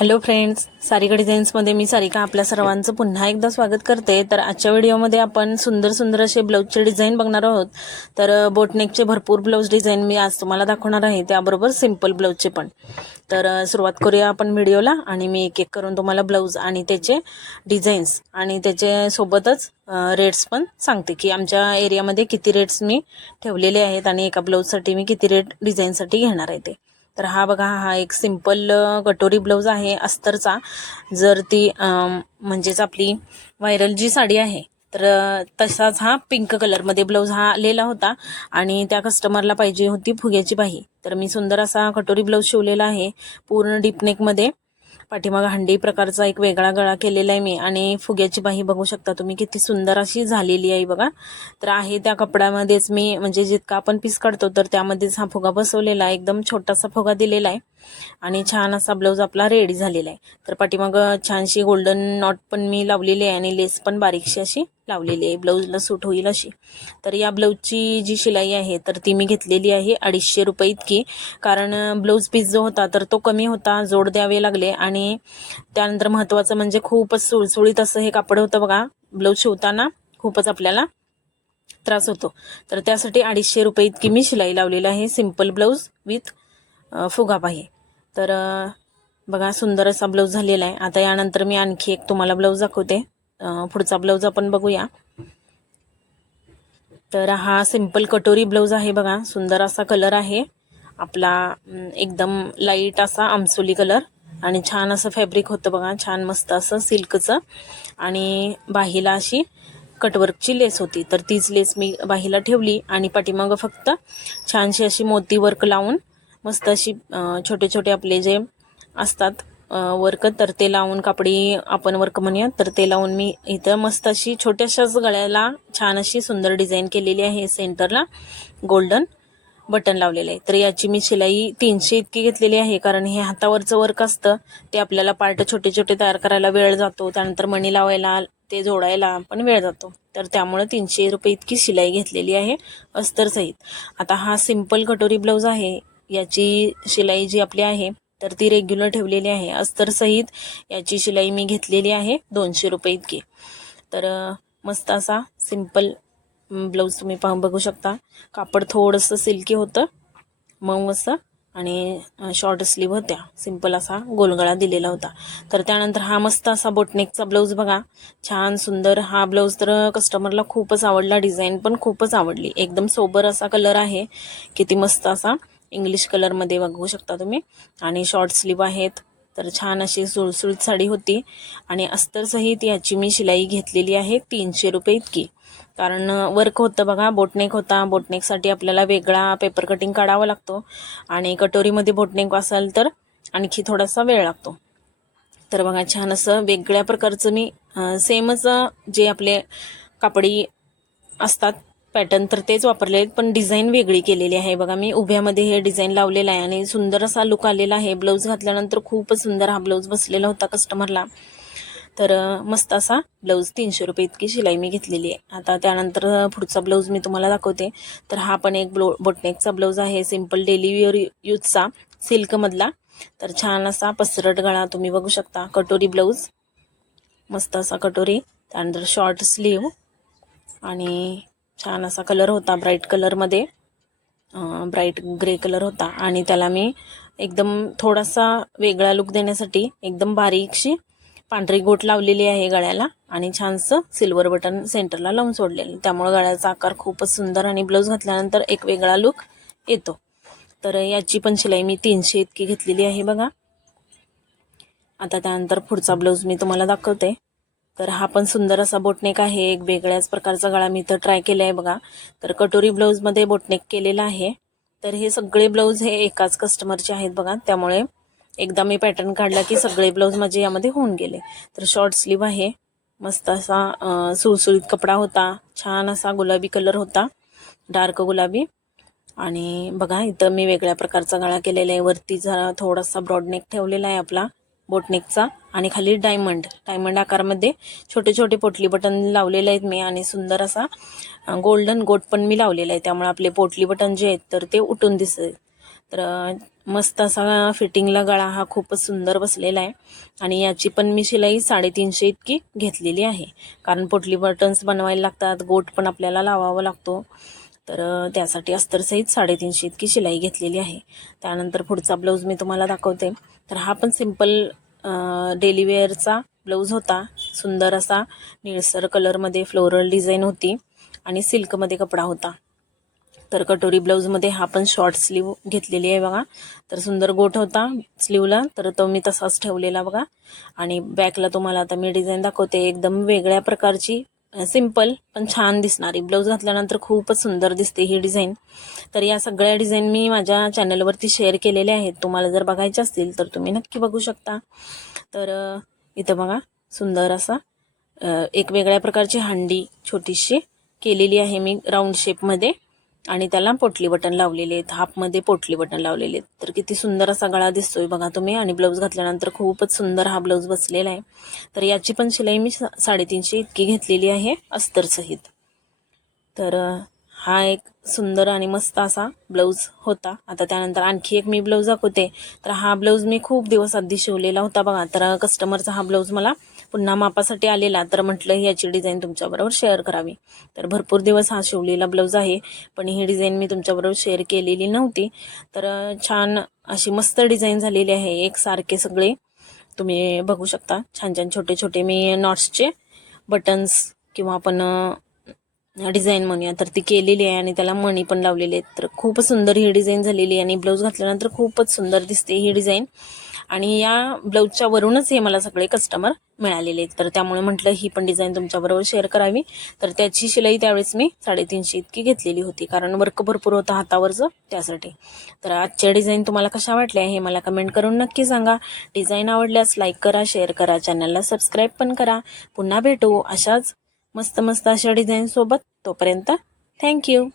Hello friends, Sarika डिझाईन्समध्ये मी सारिका आपल्या सर्वांचं पुन्हा एकदा स्वागत करते। तर आजच्या व्हिडिओमध्ये आपण सुंदर सुंदर असे ब्लाऊजचे डिझाईन बघणार आहोत। तर बोटनेकचे भरपूर ब्लाऊज डिझाईन मी आज तुम्हाला दाखवणार आहे, त्याबरोबर सिंपल ब्लाऊजचे पण। तर सुरुवात करूया आपण व्हिडिओला आणि मी एक एक करून तुम्हाला ब्लाऊज आणि त्याचे डिझाईन्स आणि त्याचे सोबतच रेट्स पण सांगते की आमच्या एरियामध्ये किती रेट्स मी ठेवलेले आहेत आणि एका ब्लाऊजसाठी मी किती रेट डिझाईनसाठी घेणार आहे ते। तर हा बघा, हा एक सिंपल कटोरी ब्लाऊज आहे अस्तरचा। जर ती म्हणजेच आपली व्हायरल जी साडी आहे तर तसाच हा पिंक कलरमध्ये ब्लाऊज हा आलेला होता आणि त्या कस्टमरला पाहिजे होती फुग्याची बाही। तर मी सुंदर असा कटोरी ब्लाऊज शिवलेला आहे पूर्ण डीप नेकमध्ये। पाठीमागे हंडी प्रकारचा एक वेगळा गळा केलेला आहे मी आणि फुग्याची बाही बघू शकता तुम्ही किती सुंदर अशी झालेली आहे बघा। तर आहे त्या कपड्यामध्येच मी म्हणजे जितका आपण पीस काढतो तर त्यामध्येच हा फुगा बसवलेला आहे, एकदम छोटासा फुगा दिलेला आहे आणि छान असा ब्लाऊज आपला रेडी झालेला आहे। तर पाठीमागे छानशी गोल्डन नॉट पण मी लावलेली आहे आणि लेस पण बारीकशी अशी लावलेली आहे, ब्लाऊजला सूट होईल अशी। तर या ब्लाऊजची जी शिलाई आहे तर ती मी घेतलेली आहे 250 रुपये इतकी, कारण ब्लाऊज पीस जो होता तर तो कमी होता, जोड द्यावे लागले आणि त्यानंतर महत्त्वाचं म्हणजे खूपच सुळसुळीत असं हे कापड होतं बघा। ब्लाऊज शिवताना खूपच आपल्याला त्रास होतो, तर त्यासाठी 250 रुपये इतकी मी शिलाई लावलेली आहे सिंपल ब्लाऊज विथ फुगा बाही। तर बघा सुंदर असा ब्लाऊज झालेला आहे। आता यानंतर मी आणखी एक तुम्हाला ब्लाऊज दाखवते, पुढचा ब्लाऊज आपण बघूया। तर हा सिंपल कटोरी ब्लाऊज आहे बघा, सुंदर असा कलर आहे आपला, एकदम लाईट असा आमसोली कलर आणि छान असं फॅब्रिक होतं बघा, छान मस्त असं सिल्कचं आणि बाहीला अशी कटवर्कची लेस होती। तर तीच लेस मी बाहीला ठेवली आणि पाठीमागं फक्त छानशी अशी मोती वर्क लावून मस्त अशी छोटे छोटे आपले जे असतात वर्क तर ते लावून, कापडी आपण वर्क म्हणूया, तर ते लावून मी इथं मस्त अशी छोट्याशाच गळ्याला छान अशी सुंदर डिझाईन केलेली आहे। सेंटरला गोल्डन बटन लावलेले आहे। तर याची मी शिलाई 300 इतकी घेतलेली आहे, कारण हे हातावरचं वर्क असतं ते आपल्याला पार्ट छोटे छोटे तयार करायला वेळ जातो, त्यानंतर मणी लावायला ते जोडायला पण वेळ जातो, तर त्यामुळे 300 रुपये इतकी शिलाई घेतलेली आहे अस्तर सहित। आता हा सिंपल कटोरी ब्लाऊज आहे, याची शिलाई जी आपली आहे तर ती रेग्युलर ठेवलेली आहे, अस्तर सहित याची शिलाई मी घेतलेली आहे 200 रुपये इतकी। तर मस्त असा सिंपल ब्लाऊज तुम्ही बघू शकता, कापड थोडंसं सिल्की होतं मग असं आणि शॉर्ट स्लीव होत्या, सिंपल असा गोलगळा दिलेला होता। तर त्यानंतर हा मस्त असा बोटनेकचा ब्लाऊज बघा, छान सुंदर हा ब्लाऊज तर कस्टमरला खूपच आवडला, डिझाईन पण खूपच आवडली, एकदम सोबर असा कलर आहे, किती मस्त असा इंग्लिश कलरमध्ये बघू शकता तुम्ही आणि शॉर्ट स्लीव आहेत। तर छान अशी सुळसुळीत साडी होती आणि अस्तर सहित याची मी शिलाई घेतलेली आहे 300 रुपये इतकी, कारण वर्क होतं बघा, बोटनेक होता, बोटनेकसाठी आपल्याला वेगळा पेपर कटिंग काढावा लागतो आणि कटोरीमध्ये बोटनेक असेल तर आणखी थोडासा वेळ लागतो। तर बघा छान असं वेगळ्या प्रकारचं मी सेमच जे आपले कापडी असतात पॅटर्न तर तेच वापरले आहेत, पण डिझाईन वेगळी केलेली आहे बघा। मी उभ्यामध्ये हे डिझाईन लावलेलं आहे आणि सुंदर असा लुक आलेला आहे। ब्लाऊज घातल्यानंतर खूपच सुंदर हा ब्लाऊज बसलेला होता कस्टमरला। तर मस्त असा ब्लाऊज 300 रुपये इतकी शिलाई मी घेतलेली आहे। आता त्यानंतर पुढचा ब्लाऊज मी तुम्हाला दाखवते। तर हा पण एक बोटनेकचा ब्लाऊज आहे, सिंपल डेली वेअर यूजचा सिल्कमधला। तर छान असा पसरट गळा तुम्ही बघू शकता, कटोरी ब्लाऊज मस्त असा कटोरी, त्यानंतर शॉर्ट स्लीव आणि छान असा कलर होता, ब्राईट कलरमध्ये, ब्राईट ग्रे कलर होता आणि त्याला मी एकदम थोडासा वेगळा लुक देण्यासाठी एकदम बारीकशी पांढरी गोट लावलेली आहे गळ्याला आणि छानसं सिल्वर बटन सेंटरला लावून सोडलेलं, त्यामुळे गळ्याचा आकार खूपच सुंदर आणि ब्लाऊज घातल्यानंतर एक वेगळा लुक येतो। तर याची पण शिलाई मी 300 इतकी घेतलेली आहे बघा। आता त्यानंतर पुढचा ब्लाऊज मी तुम्हाला दाखवते। तर हा पण सुंदर असा बोटनेक आहे, एक वेगळ्याच प्रकारचा गळा मी इथं ट्राय केला आहे बघा। तर कटोरी ब्लाऊजमध्ये बोटनेक केलेला आहे। तर हे सगळे ब्लाऊज हे एकाच कस्टमरचे आहेत बघा, त्यामुळे एकदा मी पॅटर्न काढला की सगळे ब्लाऊज माझे यामध्ये होऊन गेले। तर शॉर्ट स्लीव आहे, मस्त असा सुळसुळीत कपडा होता, छान असा गुलाबी कलर होता, डार्क गुलाबी आणि बघा इथं मी वेगळ्या प्रकारचा गळा केलेला आहे, वरती जरा थोडासा ब्रॉडनेक ठेवलेला आहे आपला बोटनेकचा आणि खाली डायमंड आकारमध्ये छोटे छोटे पोटली बटन लावलेले आहेत मी आणि सुंदर असा गोल्डन गोट पण मी लावलेला आहे, त्यामुळे आपले पोटली बटन जे आहेत तर ते उठून दिसते। तर मस्त असा फिटिंगला गळा हा खूपच सुंदर बसलेला आहे आणि याची पण मी शिलाई 350 इतकी घेतलेली आहे, कारण पोटली बटन्स बनवायला लागतात, गोट पण आपल्याला लावावा लागतो, तर त्यासाठी अस्तर सहित 350 इतकी शिलाई घेतलेली आहे. त्यानंतर पुढचा ब्लाऊज मी तुम्हाला दाखवते. तर हा पण सिंपल डेली वेअरचा ब्लाऊज होता. सुंदर असा निळसर कलरमध्ये फ्लोरल डिझाईन होती आणि सिल्कमध्ये कपडा होता. तर कटोरी ब्लाऊजमध्ये हा पण शॉर्ट स्लीव घेतलेली आहे बघा. तर सुंदर गोट होता स्लीवला, तर तो मी तसाच ठेवलेला बघा. आणि बॅकला तुम्हाला आता मी डिझाईन दाखवते, एकदम वेगळ्या प्रकारची सिंपल पण छान दिसणारी. ब्लाऊज घातल्यानंतर खूपच सुंदर दिसते ही डिझाईन. तर या सगळ्या डिझाईन मी माझ्या चॅनलवरती शेअर केलेल्या आहेत. तुम्हाला जर बघायचे असतील तर तुम्ही नक्की बघू शकता. तर इथं बघा सुंदर असा एक वेगळ्या प्रकारची हंडी छोटीशी केलेली आहे मी राऊंड शेपमध्ये आणि त्याला पोटली बटन लावलेले आहेत, हाफमध्ये पोटली बटन लावलेले आहेत. तर किती सुंदर असा गळा दिसतोय बघा तुम्ही. आणि ब्लाऊज घातल्यानंतर खूपच सुंदर हा ब्लाऊज बसलेला आहे. तर याची पण शिलाई मी 350 इतकी घेतलेली आहे अस्तर सहित. तर हा एक सुंदर आणि मस्त असा ब्लाऊज होता. आता त्यानंतर आणखी एक मी ब्लाऊज दाखवते. तर हा ब्लाऊज मी खूप दिवस आधी शिवलेला होता बघा. तर कस्टमरचा हा ब्लाऊज मला पुन्हा मापासाठी आलेला, तर म्हटलं याची डिझाईन तुमच्याबरोबर शेअर करावी. तर भरपूर दिवस हा शिवलेला ब्लाऊज आहे, पण ही डिझाईन मी तुमच्याबरोबर शेअर केलेली नव्हती. तर छान अशी मस्त डिझाईन झालेली आहे, एकसारखे सगळे तुम्ही बघू शकता. छान छान छोटे छोटे मी नॉट्सचे बटन्स किंवा आपण डिझाईन म्हणूया तर ती केलेली आहे आणि त्याला मणी पण लावलेले आहेत. तर खूपच सुंदर ही डिझाईन झालेली आहे आणि ब्लाऊज घातल्यानंतर खूपच सुंदर दिसते ही डिझाईन. आणि या ब्लाऊजच्या वरूनच हे मला सगळे कस्टमर मिळालेले आहेत, तर त्यामुळे म्हटलं ही पण डिझाईन तुमच्याबरोबर शेअर करावी. तर त्याची शिलाई त्यावेळेस मी 350 इतकी घेतलेली होती, कारण वर्क भरपूर होतं हातावरचं त्यासाठी. तर आजच्या डिझाईन तुम्हाला कशा वाटल्या हे मला कमेंट करून नक्की सांगा. डिझाईन आवडल्यास लाईक करा, शेअर करा, चॅनलला सबस्क्राईब पण करा. पुन्हा भेटू अशाच मस्त मस्त अशा डिझाईन सोबत. तोपर्यंत थँक्यू.